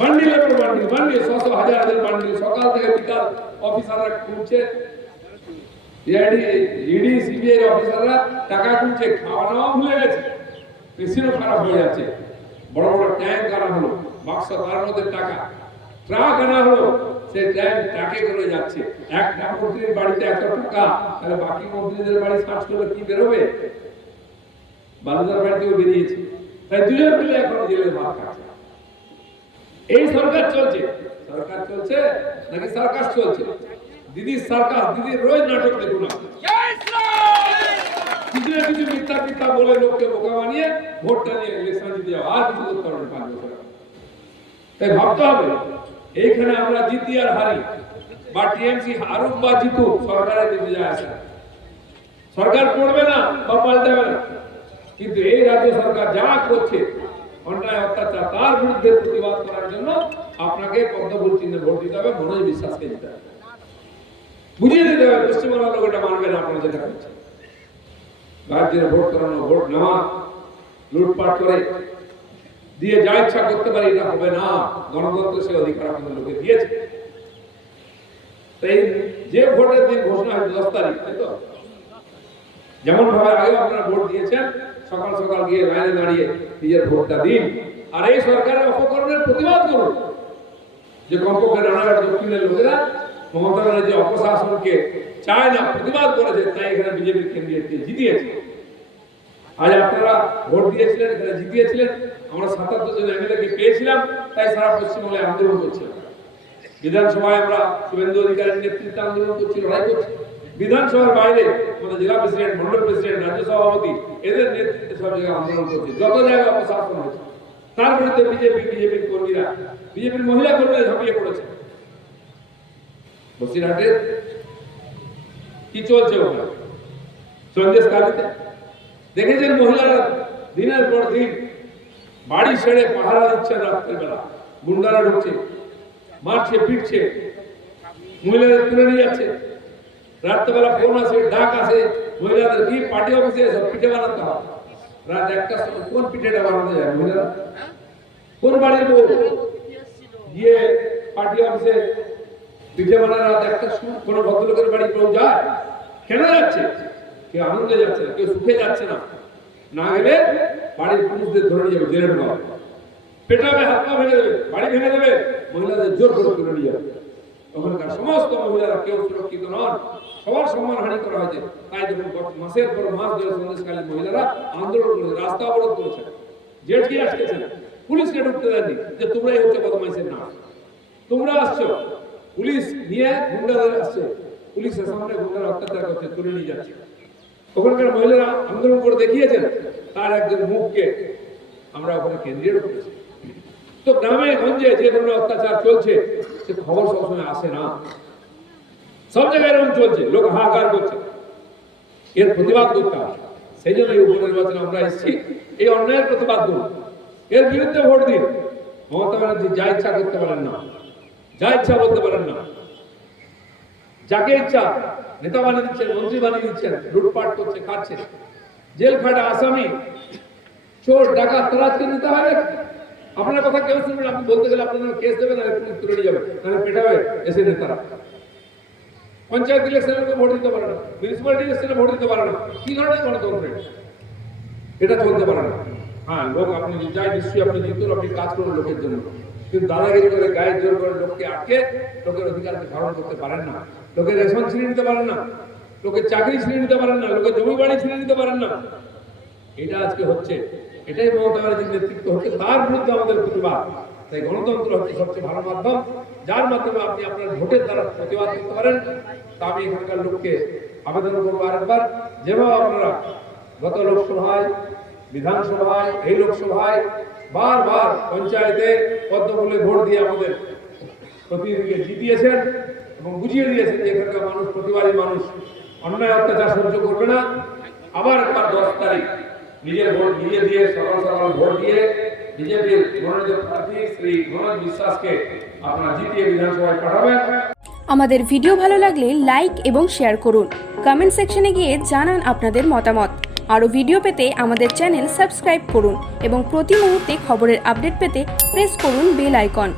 বান্ডিলের পর bundle bundle শত হাজার হাজার বান্ডিল। সকাল থেকে বিকাল অফিসাররা খুঁজছে ইডি সিবিআই অফিসাররা টাকা খুঁজছে খাওয়া ভুলে গেছে। মেশিনও খারাপ হয়ে যাচ্ছে। বড় বড় ট্যাঙ্ক আনা হলো, বাক্স তার মধ্যে টাকা। ট্রাক আনা হলো, সেই ট্যাঙ্ক ট্রাকে করে যাচ্ছে। একটা মন্ত্রীর বাড়িতে এত টাকা, তাহলে বাকি মন্ত্রীদের বাড়ি সার্চ করলে কি বেরোবে? বালুদার বাড়িতেও বেরিয়েছে। তাই দুজন মিলে এখন জেলে ভাত খাচ্ছে এই সরকার চলছে। সরকার চলছে নাকি সরকার চলছে? দিদি সরকার দিদি রোজ নাটক দেখুন। কিছু না কিছু মিথ্যা মিথ্যা বলে লোককে বোকা বানিয়ে ভোটটা নিয়ে ইলেকশন জিতে যাও। আর কিছু করতে পারবে পাঁচ বছর তাই ভাবতে হবে, এইখানে আমরা জিতি আর হারি, বা টিএমসি হারুক বা জিতুক, সরকারের দিতে যায় আসে সরকার পড়বে না বা পাল্টাবে না। কিন্তু এই রাজ্য সরকার যা করছে অন্যায় অত্যাচার, তার বিরুদ্ধে প্রতিবাদ করার জন্য আপনাকে পদ্মফুল চিহ্নে ভোট দিতে হবে, মনোজ বিশ্বাসকে দিতে হবে। বুঝিয়ে দিতে হবে পশ্চিমবাংলার লোক এটা মানবে না আপনারা যেটা করছেন। রাজ্যের ভোট করানো, ভোট নেওয়া, লুটপাট করে দিয়ে যা ইচ্ছা করতে পারে, এটা হবে না। গণতন্ত্র সে অধিকার আমাদের লোকে দিয়েছে। তাই যে ভোটের দিন ঘোষণা হয়েছে দশ তারিখ, তাই তো? যেমন ভাবে আগে আপনারা ভোট দিয়েছেন, সকাল সকাল গিয়ে লাইনে দাঁড়িয়ে নিজের ভোটটা দিন। আর এই সরকারের অপকরণের প্রতিবাদ করুন। যে কমপক্ষে রানাঘাট দক্ষিণের লোকেরা মমতা ব্যানার্জি অপশাসনকে চায় না, প্রতিবাদ করেছে, তাই এখানে বিজেপির ক্যান্ডিডেটকে জিতিয়েছে। আজ আপনারা ভোট দিয়েছিলেন, এখানে জিতিয়েছিলেন। আমরা সাতাত্তর জন এমএলএ কে পেয়েছিলাম, তাই সারা পশ্চিমবঙ্গে আন্দোলন করছিলাম বিধানসভায় আমরা শুভেন্দু অধিকারের নেতৃত্বে আন্দোলন করছি, লড়াই করছি। বিধানসভার বাইরে আমাদের জেলা প্রেসিডেন্ট, মন্ডল প্রেসিডেন্ট, রাজ্য সভাপতি, এদের নেতৃত্বে সব জায়গায় আন্দোলন করছি যত জায়গায় অপশাসন হয়েছে, তার বিরুদ্ধে বিজেপি বিজেপির কর্মীরা, বিজেপির মহিলা কর্মীরা ঝাঁপিয়ে পড়েছে। বসিরহাটের কি চলছে ওখানে? সন্দেশ কালীতে? দেখেছেন মহিলারা দিনের পর দিন বাড়ি ছেড়ে পাহারা দিচ্ছে রাত্রের বেলা। গুন্ডারা ঢুকছে, মারছে, পিটছে, মহিলাদের তুলে নিয়ে যাচ্ছে। রাত্রেবেলা ফোন আসে, ডাক আসে, মহিলাদের কি পার্টি অফিসে সব পিঠে বানাতে হয়? রাত একটা কোন পিঠেটা বানাতে যায় মহিলারা? কোন বাড়ির বউ? গিয়ে পার্টি অফিসে পিঠে বানার রাত একটা কোন ভদ্রলোকের বাড়ি কেউ যায়? কেন যাচ্ছে? কেউ আনন্দে যাচ্ছে না, কেউ সুখে যাচ্ছে না। না গেলে বাড়ির পুরুষদের ধরে নিয়ে যাবে, জেলে ঢোকাবে। পেটাবে, হাত পা ভেঙে দেবে, বাড়ি ভেঙে দেবে, মহিলাদের জোর করে তুলে নিয়ে যাবে। ওখানকার সমস্ত মহিলারা কেউ সুরক্ষিত নন। সবার সম্মান হানি করা হয়েছে। তাই দেখুন মাসের পর মাস ধরে সন্দেশকালী মহিলারা আন্দোলন করেছে, রাস্তা অবরোধ করেছে জেটকে আটকেছেন পুলিশকে ঢুকতে দেননি যে তোমরাই হচ্ছে বদমাইশের নাম। তোমরা আসছো, পুলিশ নিয়ে গুন্ডাদের আসছে, পুলিশের সামনে গুন্ডারা অত্যাচার করছে, তুলে নিয়ে যাচ্ছে। ওখানকার মহিলারা আন্দোলন করে দেখিয়েছেন, তার একজন মুখকে আমরা ওখানে কেন্দ্রীয় করেছি। তো গ্রামে, গঞ্জে যে ধরনের অত্যাচার চলছে সে খবর সবসময় আসে না। সব জায়গায় এরকম চলছে, লোক হাহাকার করছে। এর প্রতিবাদ করতে হবে সেই জন্য এই উপনির্বাচনে আমরা এসেছি। এই অন্যায়ের প্রতিবাদ করুন এর বিরুদ্ধে ভোট দিন। মমতা ব্যানার্জি যা ইচ্ছা করতে পারেন না। যা ইচ্ছা বলতে পারেন না। যাকে ইচ্ছা, নেতা বানিয়ে দিচ্ছেন, মন্ত্রী বানিয়ে দিচ্ছেন, লুটপাট করছে, খাচ্ছে। জেল খাটা আসামি, চোর, ডাকাত তারাজকে নিতে হবে। আপনার কথা কেউ শুনবেন আপনি বলতে গেলে আপনার কেস দেবে না পুলিশ তুলে যাবে তাহলে পেটাবে এসে নেতারা পঞ্চায়েত ইলেকশনে ভোট দিতে পারে না মিউনিসিপালিটি ইলেকশনে ভোট দিতে পারে না। কি ধরনের গণতন্ত্র? এটা? চলতে পারে না। হ্যাঁ লোক, আপনি যাই, নিশ্চয়ই আপনি জিতুন আপনি কাজ করুন লোকের জন্য। কিন্তু দাদাগিরি করে গায়ে জোর করে লোককে আটকে লোকের অধিকারকে ধারণ করতে পারেন না। লোকের রেশন ছিনে নিতে পারেন না। লোকের চাকরি ছিনে নিতে পারেন না। লোকের জমি বাড়ি ছিনে নিতে পারেন না। এটা আজকে হচ্ছে। এটাই মমতা ব্যানার্জির নেতৃত্ব হচ্ছে, তার বিরুদ্ধে আমাদের প্রতিবাদ। তাই গণতন্ত্র হচ্ছে সবচেয়ে ভালো মাধ্যম। যার মাধ্যমে আপনি আপনার ভোটের দ্বারা প্রতিবাদ করতে পারেন। তা আমি এখানকার লোককে আবেদন করব আরেকবার। যেভাবে আপনারা গত লোকসভায়, বিধানসভায়, এই লোকসভায় বারবার পঞ্চায়েতে পদ্মফুলে ভোট দিয়ে আমাদের প্রতিনিধিকে জিতিয়েছেন এবং বুঝিয়ে দিয়েছেন যে এখানকার মানুষ প্রতিবাদী মানুষ। অন্যায় অত্যাচার সহ্য করবে না। আবার একবার দশ তারিখ নিজের ভোট নিজে দিয়ে, সকাল সকাল ভোট দিয়ে বিজেপির মনোনীত প্রার্থী শ্রী মনোজ বিশ্বাসকে জিতিয়ে বিধানসভায় পাঠাবেন। আমাদের ভিডিও ভালো লাগলে লাইক এবং শেয়ার করুন। কমেন্ট সেকশনে গিয়ে জানান আপনাদের মতামত। আরও ভিডিও পেতে আমাদের চ্যানেল সাবস্ক্রাইব করুন এবং প্রতি মুহূর্তে খবরের আপডেট পেতে প্রেস করুন বেল আইকন।